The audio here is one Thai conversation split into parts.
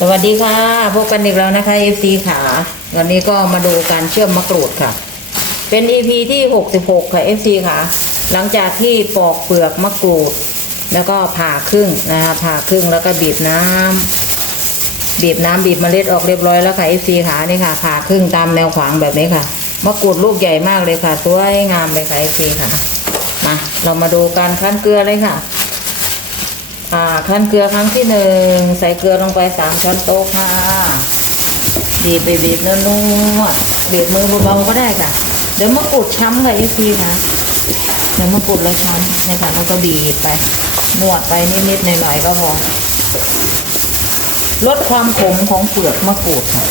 สวัสดีค่ะ พบกันอีกแล้วนะคะ FC ขาวันนี้ก็มาดูการเชื่อมมะกรูดค่ะ เป็น EP ที่ 66 ค่ะ FC ค่ะหลังจากที่ปอกเปลือกมะกรูด แล้วก็ผ่าครึ่งนะคะผ่าครึ่งแล้วก็บีบน้ำบีบน้ำบีบเมล็ดออกเรียบร้อยแล้วค่ะ FC ขานี่ค่ะ ผ่าครึ่งตามแนวขวางแบบนี้ค่ะมะกรูดลูกใหญ่มากเลยค่ะสวยงามเลยค่ะ FC ค่ะมาเรามาดูการคั้นเกลือเลยค่ะ อ่าขั้นเกลือครั้งที่หนึ่งใส่เกลือลงไปสามช้อนโต๊ะค่ะบีบไปบีบนวดบีบมือเบาๆก็ได้ค่ะ เดี๋ยวมะกรูดช้ำค่ะยี่ซีค่ะเดี๋ยวมะกรูดเราช้ำเนี่ค่ะเราก็บีบไปนวดไปนิดๆหน่อยๆก็พอลดความขมของเปลือกมะกรูดค่ะ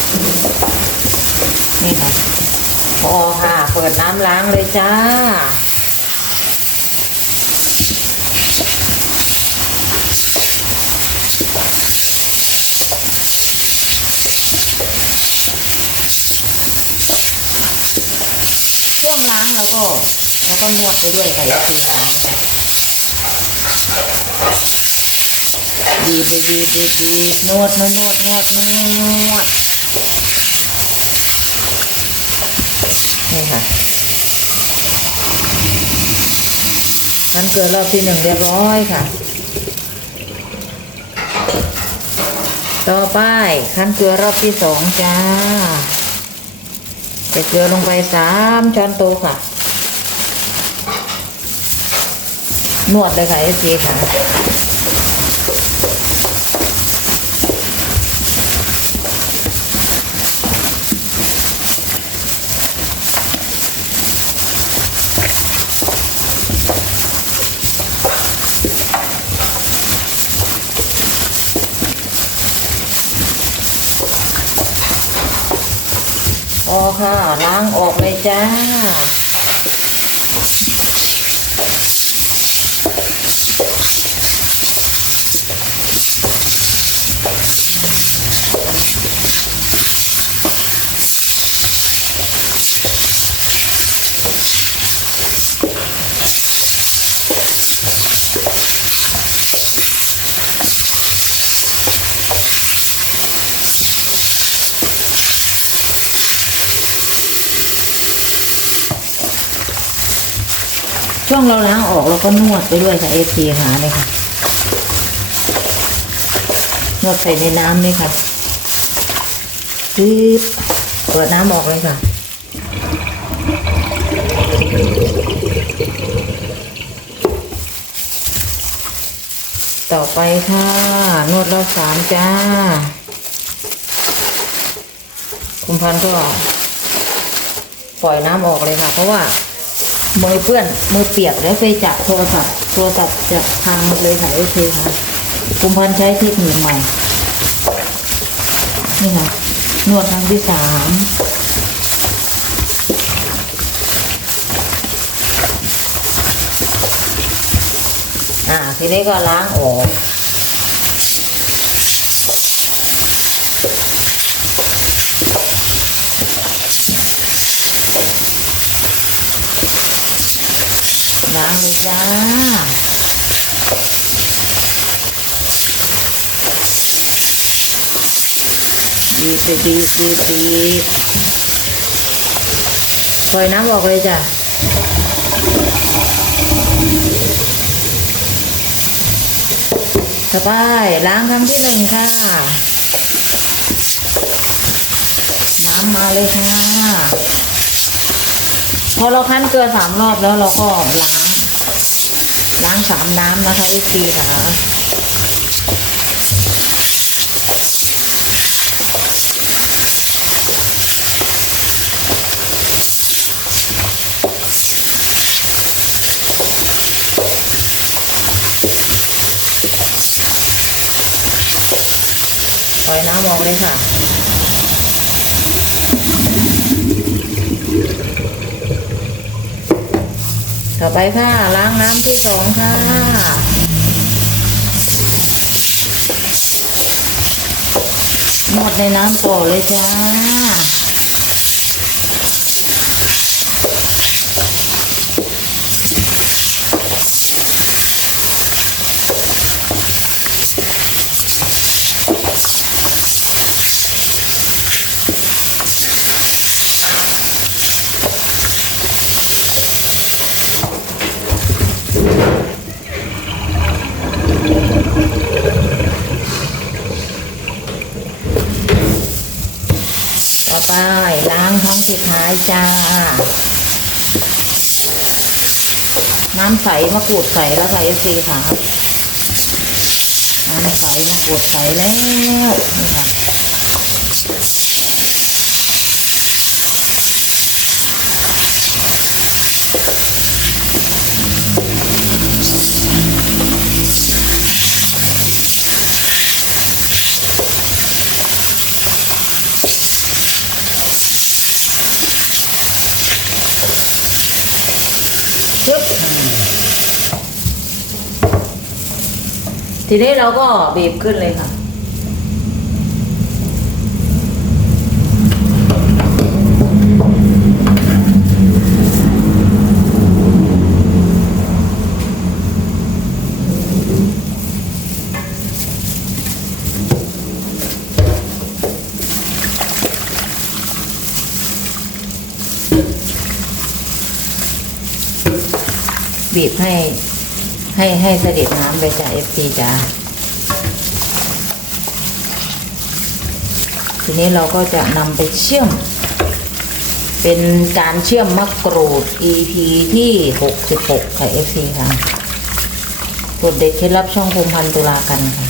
นี่ค่ะพอค่ะ เปิดน้ำล้างเลยจ้า ช่วงล้าง แล้วก็แล้วก็นวดไปด้วยค่ะอีกทีนึงบีบไปบีบบีบบีบนวดนวดนวดนวดนวดนี่ค่ะคั้นเกลือรอบที่หนึ่งเรียบร้อยค่ะ ต่อไปคั้นเกลือรอบที่สองจ้า ใส่เกลือลงไปสามช้อนโต๊ะค่ะ นวดเลยค่ะเอซีค่ะ พอค่ะล้างออกเลยจ้า ช่วงเราล้างออกเราก็นวดไปด้วยค่ะเอซีค่ะเลยค่ะนวดใส่ในน้ำเลยค่ะปึ๊บเปิดน้ำออกเลยค่ะต่อไปค่ะ นวดรอบสามจ้า คุณพันธ์ก็ ปล่อยน้ำออกเลยค่ะ เพราะว่า มือเปื้อนมือเปียกแล้วไปจับโทรศัพท์โทรศัพท์จะพังหมดเลยค่ะโอเคค่ะคุณพันใช้เทคนิคใหม่ นี่ค่ะ นวดครั้งที่สามอ่าทีนี้ก็ล้างออก ล้างเลยจ้าบีบไปบีบบีบบีบปล่อยน้ำออกเลยจ้ะสบายล้างครั้งที่หนึ่งค่ะ น้ำมาเลยค่ะ พอเราคั้นเกลือสามรอบแล้วเราก็ล้าง ล้างสามน้ำนะคะวิธีค่ะปล่อยน้ำออกเลยค่ะ ต่อไปค่ะล้างน้ำที่สองค่ะ หมดในน้ำต่อเลยจ้า ล้างครั้งสุดท้ายจ้า น้ำใสมะกรูดใสแล้วค่ะเอฟซีค่ะน้ำใสมะกรูดใสแล้วนี่ค่ะ ทีนี้เราก็บีบขึ้นเลยค่ะบีบให้ ให้ให้เสด็จน้ำไปจาเอฟซีจ้าทีนี้เราก็จะนำไปเชื่อม เป็นการเชื่อมมะกรูด EP ที่ 66 ค่ะ FC ค่ะสูตรเด็กเคล็ดลับช่องภูมิพันธ์ตุลากันค่ะ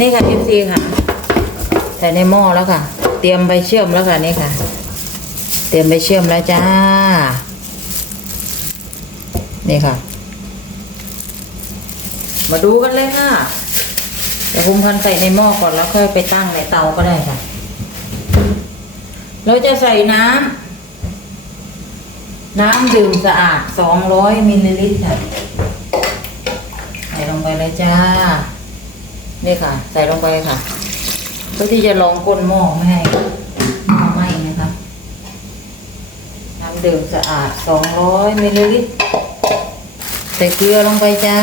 นี่ค่ะ FC ค่ะใส่ในหม้อแล้วค่ะ เตรียมไปเชื่อมแล้วค่ะนี่ค่ะ เตรียมไปเชื่อมแล้วจ้า นี่ค่ะ มาดูกันเลยค่ะเดี๋ยวคุณพันใส่ในหม้อก่อนแล้วค่อยไปตั้งในเตาก็ได้ค่ะ เราจะใส่น้ำน้ำดื่มสะอาดสองร้อยมิลลิลิตรค่ะใส่ลงไปเลยจ้า นี่ค่ะ ใส่ลงไปค่ะเพื่อที่จะลองก้นหม้อไม่ให้หม้อไหม้นะครับน้ำดื่มสะอาดสองร้อยมิลลิลิตรใส่เกลือลงไปจ้า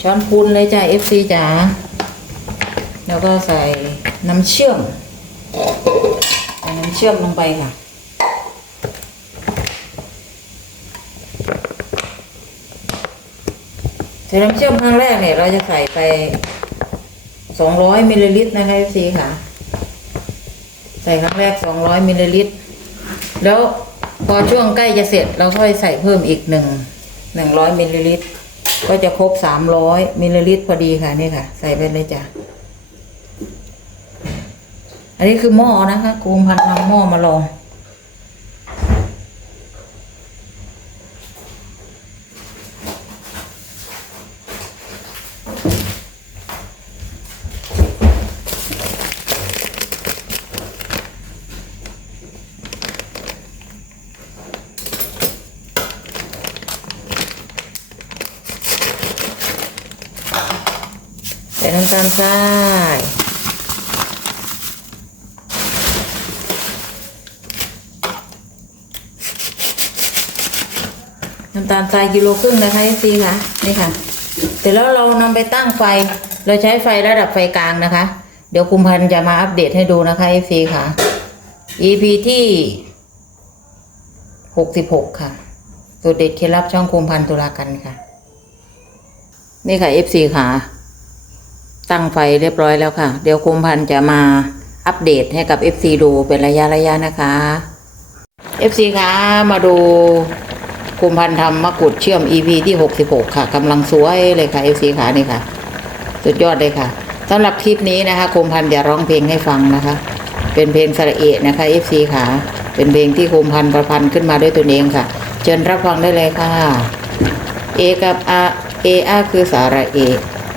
ช้อนพูนเลยจ้า FC จ้าแล้วก็ใส่น้ำเชื่อมใส่น้ำเชื่อมลงไปค่ะ ใส่น้ำเชื่อมครั้งแรกเนี่ยเราจะใส่ไปสองร้อยมิลลิลิตรนะคะ FC ค่ะ ใส่ครั้งแรกสองร้อยมิลลิลิตร แล้วพอช่วงใกล้จะเสร็จเราค่อยใส่เพิ่มอีกหนึ่งหนึ่งร้อยมิลลิลิตร ก็จะครบสามร้อยมิลลิลิตรพอดีค่ะนี่ค่ะ ใส่ไปเลยจ้ะอันนี้คือหม้อนะคะกูมพันทำหม้อมาลอง ส่น้ำตาลทรายน้ำตาลทรายกิโลครึ่งนะคะซีค่ะนี่ค่ะเสร็จแล้วเรานำไปตั้งไฟ เราใช้ไฟระดับไฟกลางนะคะ เดี๋ยวคุมพันจะมาอัปเดตให้ดูนะคะซีค่ะ EP ที่หกสิบหกค่ะสูตรเด็ดเคล็ดลับช่องคุมพันตุลากันค่ะ นี่ค่ะ FC ค่ะ ตั้งไฟเรียบร้อยแล้วค่ะ เดี๋ยวคุมพันจะมาอัปเดตให้กับ FC ดูเป็นระยะระยะนะคะ FC คะมาดูคุมพันธ์ทำมะกรูดเชื่อม EP ที่ 66 ค่ะกำลังสวยเลยค่ะ FC ค่ะนี่ค่ะ สุดยอดเลยค่ะสำหรับคลิปนี้นะคะคุมพันธ์จะร้องเพลงให้ฟังนะคะ เป็นเพลงสระเอะนะคะ FC ค่ะเป็นเพลงที่คุมพันธ์ประพันธ์ขึ้นมาด้วยตัวเองค่ะ เชิญรับฟังได้เลยค่ะ เอกับอาเออาคือสาระเอ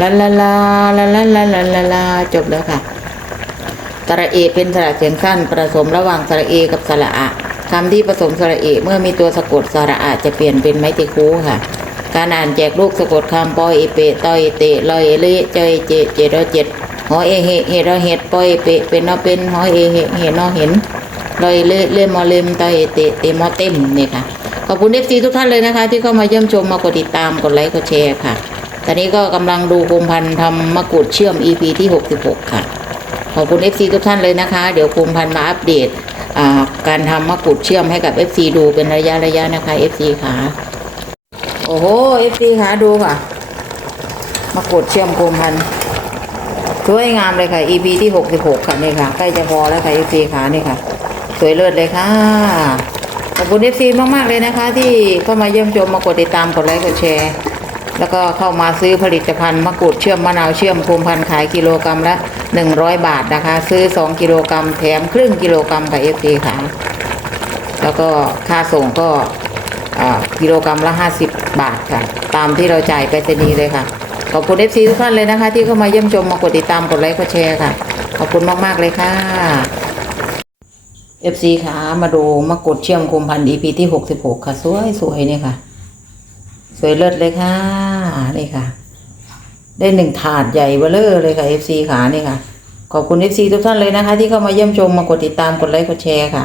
ลาลาลาลาลาลาลาลาลาจบแล้วค่ะสระเอเป็นสระเสียงสั้นผสมระหว่างสระเอกับสระอะคำที่ผสมสระเอเมื่อมีตัวสะกดสระอะจะเปลี่ยนเป็นไม้ติคูค่ะ การอ่านแจกลูกสะกดคำปอยเอเปตอยเอเตลอยเอเละจอยเจเจดอเจ็ดหอเอเฮเฮดอเห็ดปอยเปเป็นนอเป็นหอเอเฮเฮนอเห็นลอยเลเล่มอเลมตอยเตเตมอเต็มนี่ค่ะขอบคุณเอฟซีทุกท่านเลยนะคะ ที่เข้ามาเยี่ยมชมมากดติดตามกดไลค์กดแชร์ค่ะ ตอนนี้ก็กำลังดูภูมิพันธ์ทำมะกรูดเชื่อม EP ที่ 66 ค่ะ ขอบคุณ FC ทุกท่านเลยนะคะ เดี๋ยวภูมิพันธ์มาอัปเดตการทำมะกรูดเชื่อมให้กับ FC ดูเป็นระยะระยะนะคะ FC ค่ะ โอ้โห FC ค่ะดูค่ะ มะกรูดเชื่อมภูมิพันธ์สวยงามเลยค่ะ EP ที่ 66 ค่ะนี่ค่ะ ใกล้จะพอแล้วค่ะ FC ค่ะนี่ค่ะ สวยเลิศเลยค่ะ ขอบคุณ FC มากๆเลยนะคะ ที่เข้ามาเยี่ยมชมมากดติดตามกดไลค์กดแชร์ แล้วก็เข้ามาซื้อผลิตภัณฑ์มะกรูดเชื่อมมะนาวเชื่อมภูมิพันธ์ขายกิโลกรรัมละ 100 บาทนะคะ ซื้อ 2 กิโลกรรัมแถมครึ่งกิโลกรรัมกับเอฟซีค่ะ แล้วก็ค่าส่งก็อ่ากิโลกรรัมละ 50 บาทค่ะ ตามที่เราจ่ายไปรษณีย์เลยค่ะ ขอบคุณเอฟซีทุกท่านเลยนะคะ ที่เข้ามาเยี่ยมชมมากดติดตามกดไลค์กดแชร์ค่ะ ขอบคุณมาก ๆ เลยค่ะเอฟซีค่ะมาดูมะกรูดเชื่อมคุมพันธุ์ EP ที่ 66 ค่ะ สวยสวยๆนี่ยค่ะ วยเลิศเลยค่ะ นี่ค่ะ ได้หนึ่งถาดใหญ่เบ้อเลอเลยค่ะ FC ขานี่ค่ะ ขอบคุณ FC ทุกท่านเลยนะคะ ที่เข้ามาเยี่ยมชมมากดติดตามกดไลค์กดแชร์ค่ะ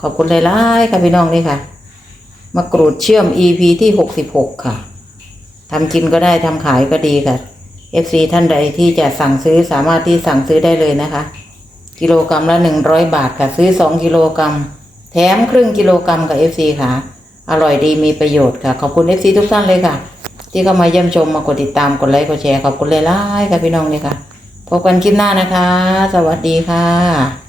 ขอบคุณหลายๆค่ะพี่น้องนี่ค่ะ มากรูดเชื่อม EP ที่66ค่ะทำกินก็ได้ทำขายก็ดีค่ะ FC ท่านใดที่จะสั่งซื้อสามารถที่สั่งซื้อได้เลยนะคะ กิโลกรรัมละ100บาทค่ะ ซื้อ2กิโลกรรัมแถมครึ่งกิโลกรรัมกับ FC ค่ะ อร่อยดีมีประโยชน์ค่ะ ขอบคุณเอฟซีทุกท่านเลยค่ะ ที่เข้ามาเยี่ยมชมมากดติดตามกดไลค์กดแชร์ขอบคุณเลยล่ะค่ะพี่น้องเลยค่ะพบกันคลิปหน้านะคะ สวัสดีค่ะ